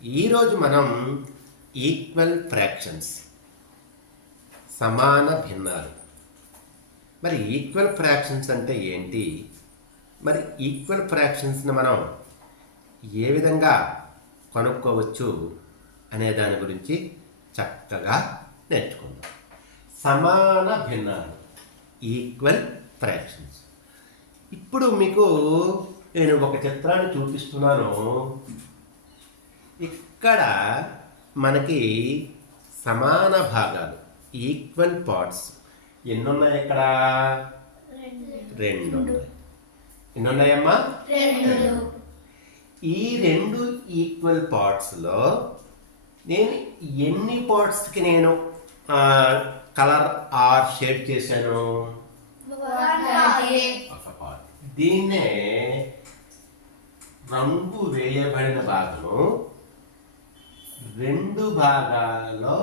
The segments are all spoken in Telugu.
ఈరోజు మనం ఈక్వల్ ఫ్రాక్షన్స్ సమాన భిన్నాలు. మరి ఈక్వల్ ఫ్రాక్షన్స్ అంటే ఏంటి, మరి ఈక్వల్ ఫ్రాక్షన్స్ని మనం ఏ విధంగా కనుక్కోవచ్చు అనే దాని గురించి చక్కగా నేర్చుకుందాం. సమాన భిన్నాలు, ఈక్వల్ ఫ్రాక్షన్స్. ఇప్పుడు మీకు నేను ఒక చిత్రాన్ని చూపిస్తున్నాను. ఇక్కడ మనకి సమాన భాగాలు, ఈక్వల్ పార్ట్స్ ఎన్ని ఉన్నాయి? ఇక్కడ రెండు ఉన్నాయి. ఎన్ని ఉన్నాయమ్మా? ఈ రెండు ఈక్వల్ పార్ట్స్లో నేను ఎన్ని పార్ట్స్కి నేను కలర్ ఆర్ షేడ్ చేశాను? ఒక పార్ట్. దీన్నే రంగు వేయబడిన భాగము రెండు భాగాల్లో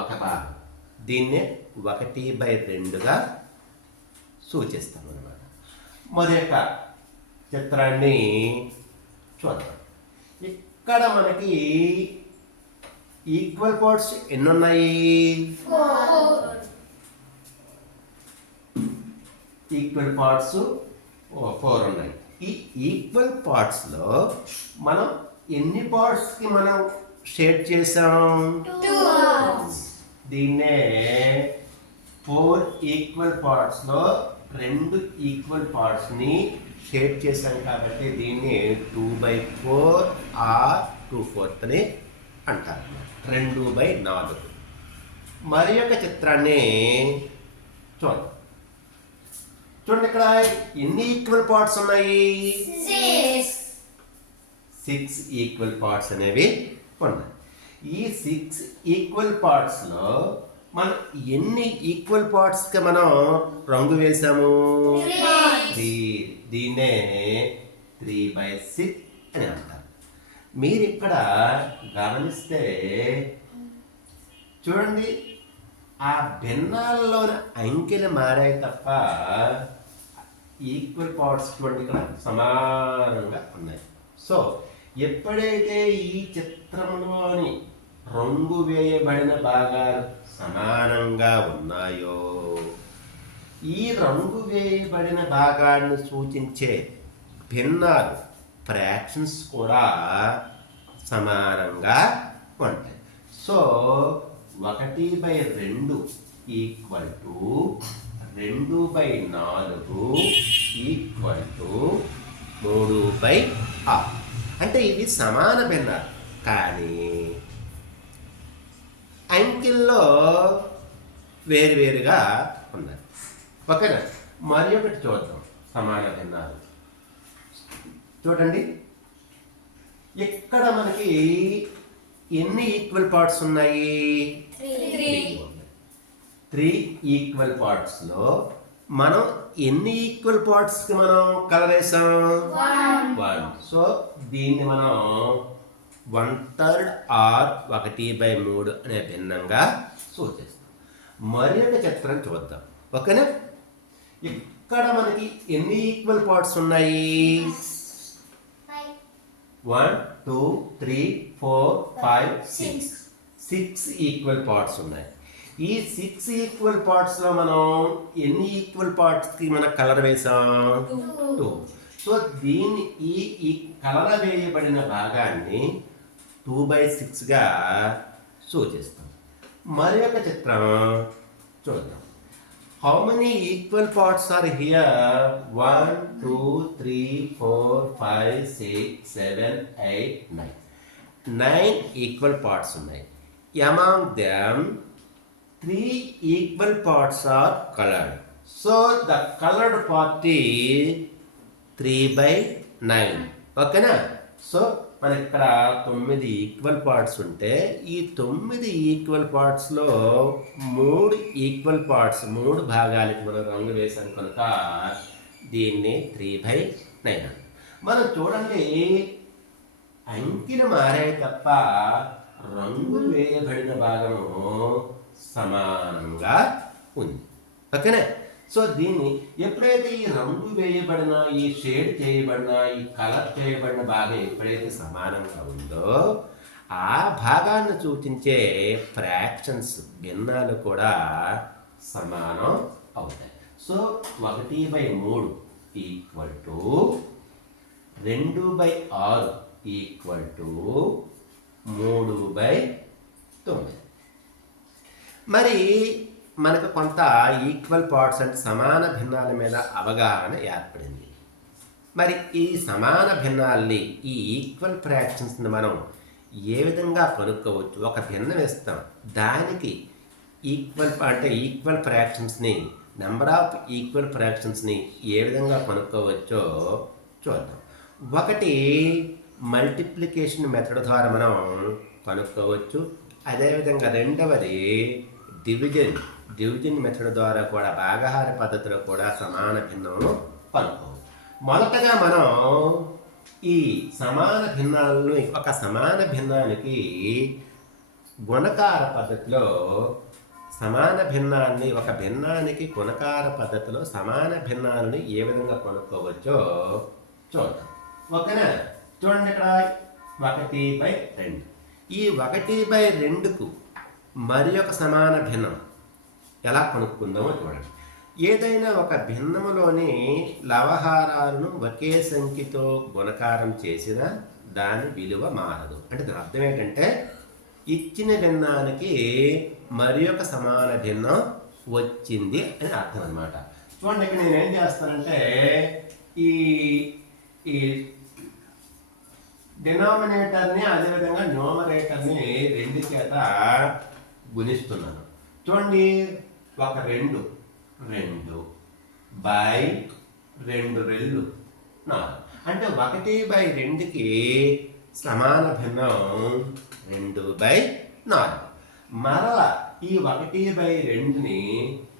ఒక భాగం. దీన్నే 1/2గా సూచిస్తాం అన్నమాట. మరొక చిత్రాన్ని చూద్దాం. ఇక్కడ మనకి ఈక్వల్ పార్ట్స్ ఎన్ని ఉన్నాయి? ఈక్వల్ పార్ట్స్ 4 ఉన్నాయి. ఈ ఈక్వల్ పార్ట్స్లో మనం ఎన్ని పార్ట్స్కి మనం షేడ్ చేసాం? దీన్నే 4 ఈక్వల్ పార్ట్స్లో రెండు ఈక్వల్ పార్ట్స్ని షేడ్ చేశాం కాబట్టి దీన్ని 2/4 ఆర్ 2/4 అని అంటారు. 2/4. మరి యొక్క చిత్రాన్ని చూడండి. చూడండి, ఇక్కడ ఎన్ని ఈక్వల్ పార్ట్స్ ఉన్నాయి? 6 ఈక్వల్ పార్ట్స్ అనేవి ఉన్నాయి. ఈ 6 ఈక్వల్ పార్ట్స్లో మనం ఎన్ని ఈక్వల్ పార్ట్స్కి మనం రంగు వేసాము? 3. దీన్నే 3/6 అని అంటారు. మీరు ఇక్కడ గమనిస్తే చూడండి, ఆ భిన్నాల్లోని అంకెలు మారాయి తప్ప ఈక్వల్ పార్ట్స్ చూడండి ఇక్కడ సమానంగా ఉన్నాయి. సో ఎప్పుడైతే ఈ చిత్రంలోని రంగు వేయబడిన భాగాలు సమానంగా ఉన్నాయో, ఈ రంగు వేయబడిన భాగాన్ని సూచించే భిన్నాలు ఫ్రాక్షన్స్ కూడా సమానంగా ఉంటాయి. So 1/2 equal to 2/4 equal to 3/6. అంటే ఇవి సమాన భిన్నాలు, కానీ అంకెల్లో వేరువేరుగా ఉన్నాయి. ఓకేనా? మరి ఒకటి చూద్దాం. సమాన భిన్నాలు చూడండి. ఇక్కడ మనకి ఎన్ని ఈక్వల్ పార్ట్స్ ఉన్నాయి? 3 ఈక్వల్ పార్ట్స్లో మనం ఎన్ని ఈక్వల్ పార్ట్స్కి మనం కలర్ వేసాం? 1. సో దీన్ని మనం 1/3 ఆర్ 1/3 అనే భిన్నంగా సూచిస్తాం. మరి ఒక చిత్రం చూద్దాం. ఓకేనా? ఇక్కడ మనకి ఎన్ని ఈక్వల్ పార్ట్స్ ఉన్నాయి? 1 2 3 4 5 6 ఈక్వల్ పార్ట్స్ ఉన్నాయి. ఈ 6 ఈక్వల్ పార్ట్స్లో మనం ఎన్ని ఈక్వల్ పార్ట్స్కి మనం కలర్ వేసాం? 2. సో దీన్ని ఈ కలర్ వేయబడిన భాగాన్ని 2/6గా సూచిస్తాం. మరి ఒక చిత్రం చూద్దాం. How many equal parts are here? 1 2 3 4 5 6 7 8 9. 9 equal parts ఉన్నాయి. Among them 3 equal parts are colored. So the colored part is 3/9. ఓకేనా? సో మన ఇక్కడ 9 ఈక్వల్ పార్ట్స్ ఉంటే ఈ 9 ఈక్వల్ పార్ట్స్లో 3 ఈక్వల్ పార్ట్స్, 3 భాగాలకి మనం రంగు వేసాం కనుక దీన్ని 3/9. మనం చూడండి, అంకెలు మారాయి తప్ప రంగు వేయబడిన భాగము సమానంగా ఉంది. ఓకేనా? సో దీన్ని ఎప్పుడైతే ఈ రంగు వేయబడిన, ఈ షేడ్ చేయబడిన, ఈ కలర్ చేయబడిన భాగం ఎప్పుడైతే సమానంగా ఉందో ఆ భాగాన్ని సూచించే ఫ్రాక్షన్స్ భిన్నాలు కూడా సమానం అవుతాయి. So 1/3 equal to 2/6 equal to 3/9. మరి మనకు కొంత ఈక్వల్ పార్ట్స్ అంటే సమాన భిన్నాల మీద అవగాహన ఏర్పడింది. మరి ఈ సమాన భిన్నాల్ని, ఈ ఈక్వల్ ఫ్రాక్షన్స్ని మనం ఏ విధంగా కనుక్కోవచ్చు? ఒక భిన్నం ఇస్తాం, దానికి ఈక్వల్ ఫ్రాక్షన్స్ని, నెంబర్ ఆఫ్ ఈక్వల్ ఫ్రాక్షన్స్ని ఏ విధంగా కనుక్కోవచ్చో చూద్దాం. ఒకటి మల్టిప్లికేషన్ మెథడ్ ద్వారా మనం కనుక్కోవచ్చు. అదేవిధంగా రెండవది డివిజన్ మెథడ్ ద్వారా కూడా, భాగాహార పద్ధతిలో కూడా సమాన భిన్నమును కనుక్కోవచ్చు. మొదటగా మనం ఈ సమాన భిన్నాలను, ఒక సమాన భిన్నానికి గుణకార పద్ధతిలో సమాన భిన్నాన్ని, ఒక భిన్నానికి గుణకార పద్ధతిలో సమాన భిన్నాలని ఏ విధంగా కనుక్కోవచ్చో చూద్దాం. ఓకేనా? చూడండి, ఇక్కడ 1/2. ఈ 1/2కు మరి ఒక సమాన భిన్నం ఎలా కనుక్కుందామో చూడండి. ఏదైనా ఒక భిన్నములోని లవహారాలను ఒకే సంఖ్యతో గుణకారం చేసినా దాని విలువ మారదు. అంటే దాని అర్థం ఏంటంటే ఇచ్చిన భిన్నానికి మరి ఒక సమాన భిన్నం వచ్చింది అని అర్థం అనమాట. చూడండి, ఇక్కడ నేనేం చేస్తానంటే ఈ డినామినేటర్ని అదేవిధంగా న్యూమరేటర్ని 2 చేత గుణిస్తున్నాను. చూడండి, ఒక 2 బై 2 రెళ్ళు 4. అంటే 1/2కి సమాన భిన్నం 2/4. మరలా ఈ 1/2ని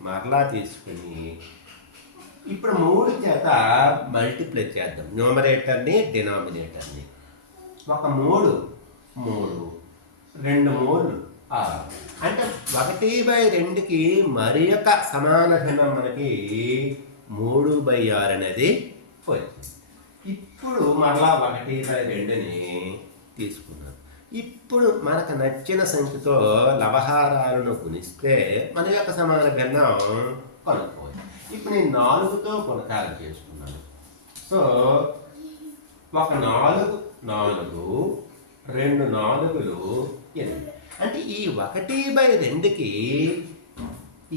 మరలా తీసుకుని ఇప్పుడు 3 చేత మల్టిప్లై చేద్దాం, న్యూమరేటర్ని డినామినేటర్ని. ఒక 3 2 3 6. అంటే 1/2కి మరి యొక్క సమాన భిన్నం మనకి 3/6 అనేది వచ్చింది. ఇప్పుడు మరలా 1/2ని తీసుకున్నాం. ఇప్పుడు మనకు నచ్చిన సంఖ్యతో లవహారాలను గుణిస్తే మన యొక్క సమాన భిన్నం కనుక్కోవచ్చు. ఇప్పుడు నేను 4తో గుణకారం చేసుకున్నాను. సో ఒక 4 2 4లు 8. అంటే ఈ 1/2కి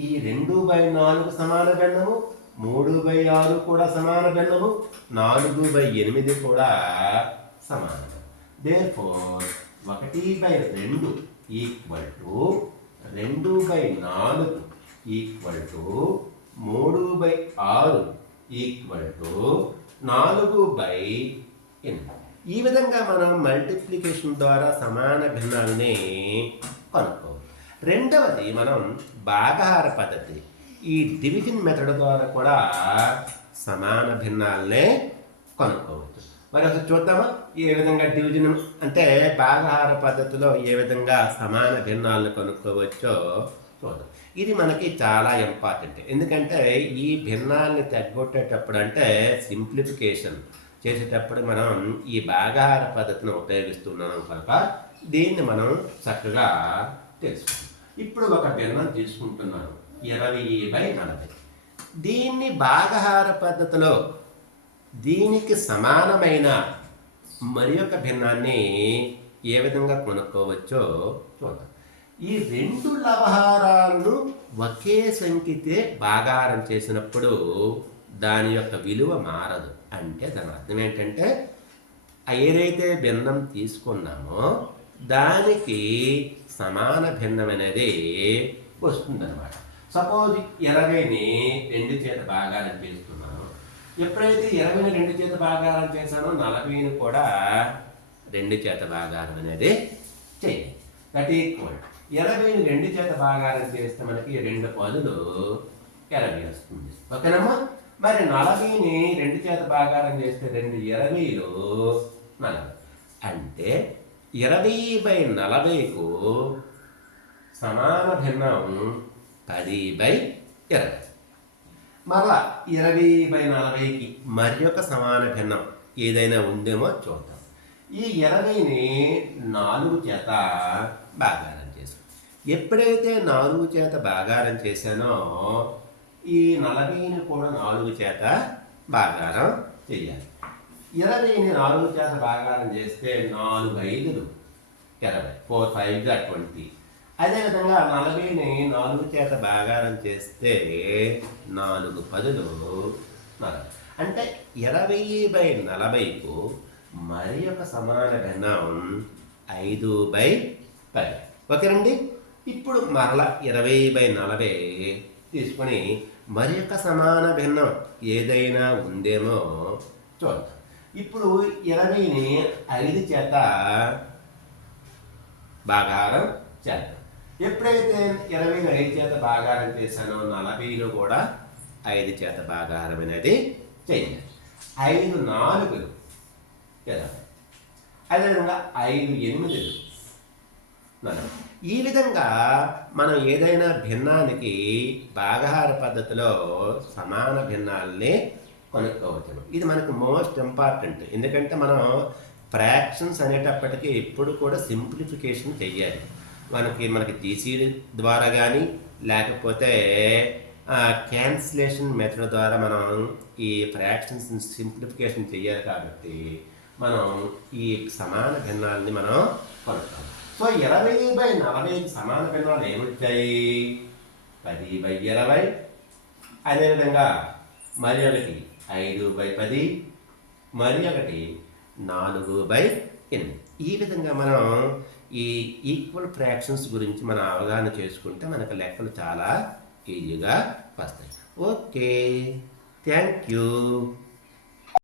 ఈ 2/4 సమాన భిన్నము, 3/6 కూడా సమాన భిన్నము, 4/8 కూడా సమానం. Therefore 1/2 equal to 2/4 equal to 3/6 equal to 4/8. ఈ విధంగా మనం మల్టిప్లికేషన్ ద్వారా సమాన భిన్నాలని కనుక్కోవచ్చు. రెండవది మనం భాగాహార పద్ధతి, ఈ డివిజన్ మెథడ్ ద్వారా కూడా సమాన భిన్నాలనే కనుక్కోవచ్చు. మరి అసలు చూద్దామా ఏ విధంగా డివిజన్ అంటే భాగాహార పద్ధతిలో ఏ విధంగా సమాన భిన్నాలను కనుక్కోవచ్చో చూద్దాం. ఇది మనకి చాలా ఇంపార్టెంట్. ఎందుకంటే ఈ భిన్నాల్ని తగ్గొట్టేటప్పుడు అంటే సింప్లిఫికేషన్ చేసేటప్పుడు మనం ఈ భాగాహార పద్ధతిని ఉపయోగిస్తున్నాం కనుక దీన్ని మనం చక్కగా తెలుసుకుంటాం. ఇప్పుడు ఒక భిన్నం తీసుకుంటున్నాను 20/40. దీన్ని భాగాహార పద్ధతిలో దీనికి సమానమైన మరి ఒక భిన్నాన్ని ఏ విధంగా కొనుక్కోవచ్చో చూద్దాం. ఈ 2 లవహారాలను ఒకే సంఖ్యతే భాగాహారం చేసినప్పుడు దాని యొక్క విలువ మారదు. అంటే దాని అర్థం ఏంటంటే ఏదైతే భిన్నం తీసుకున్నామో దానికి సమాన భిన్నం అనేది వస్తుందన్నమాట. సపోజ్ 20ని 2 చేత భాగారం చేస్తున్నాను. ఎప్పుడైతే 20ని 2 చేత భాగారం చేశానో 40ని కూడా 2 చేత భాగారం అనేది చేయాలి. దట్ ఈక్వల్ 20ని 2 చేత భాగారం చేస్తే మనకి 2 పదులు 20 వస్తుంది. ఓకేనమ్మా? మరి 40ని 2 చేత భాగారం చేస్తే 2 20లు 40. అంటే 20/40కు సమాన భిన్నం 10/20. మరలా 20/40కి మరి ఒక సమాన భిన్నం ఏదైనా ఉందేమో చూద్దాం. ఈ 20ని 4 చేత భాగారం చేశాను. ఎప్పుడైతే 4 చేత భాగారం చేశానో ఈ 40ని కూడా 4 చేత భాగారం చేయాలి. 20ని 4 చేత భాగారం చేస్తే 4 5లు 20, 4 5 20. అదేవిధంగా 40ని 4 చేత భాగారం చేస్తే 4 10లు 40. అంటే 20/40కు మరి ఒక సమాన భిన్నం 5/10. ఓకేనండి. ఇప్పుడు మరలా 20/40 తీసుకొని మరి యొక్క సమాన భిన్నం ఏదైనా ఉందేమో చూద్దాం. ఇప్పుడు 20ని 5 చేత భాగారం చేద్దాం. ఎప్పుడైతే 20ని 5 చేత భాగారం చేశానో 40లో కూడా 5 చేత భాగారం అనేది చేయాలి. 5 4లు 20. అదేవిధంగా 5 8లు 40. ఈ విధంగా మనం ఏదైనా భిన్నానికి భాగాహార పద్ధతిలో సమాన భిన్నాలని కొనుక్కోవచ్చు. ఇది మనకు మోస్ట్ ఇంపార్టెంట్. ఎందుకంటే మనం ఫ్రాక్షన్స్ అనేటప్పటికీ ఎప్పుడు కూడా సింప్లిఫికేషన్ చెయ్యాలి. మనకి జీసీడీ ద్వారా కానీ లేకపోతే క్యాన్సిలేషన్ మెథడ్ ద్వారా మనం ఈ ఫ్రాక్షన్స్ సింప్లిఫికేషన్ చేయాలి. కాబట్టి మనం ఈ సమాన భిన్నాలని మనం కొనుక్కోవాలి. సో 20/40కి సమాన భిన్నాలు ఏమొచ్చాయి? 10/20. అదేవిధంగా మరి ఒకటి 5/10, మరి ఒకటి 4/8. ఈ విధంగా మనం ఈ ఈక్వల్ ఫ్రాక్షన్స్ గురించి మనం అవగాహన చేసుకుంటే మనకు లెక్కలు చాలా ఈజీగా వస్తాయి. Okay, thank you.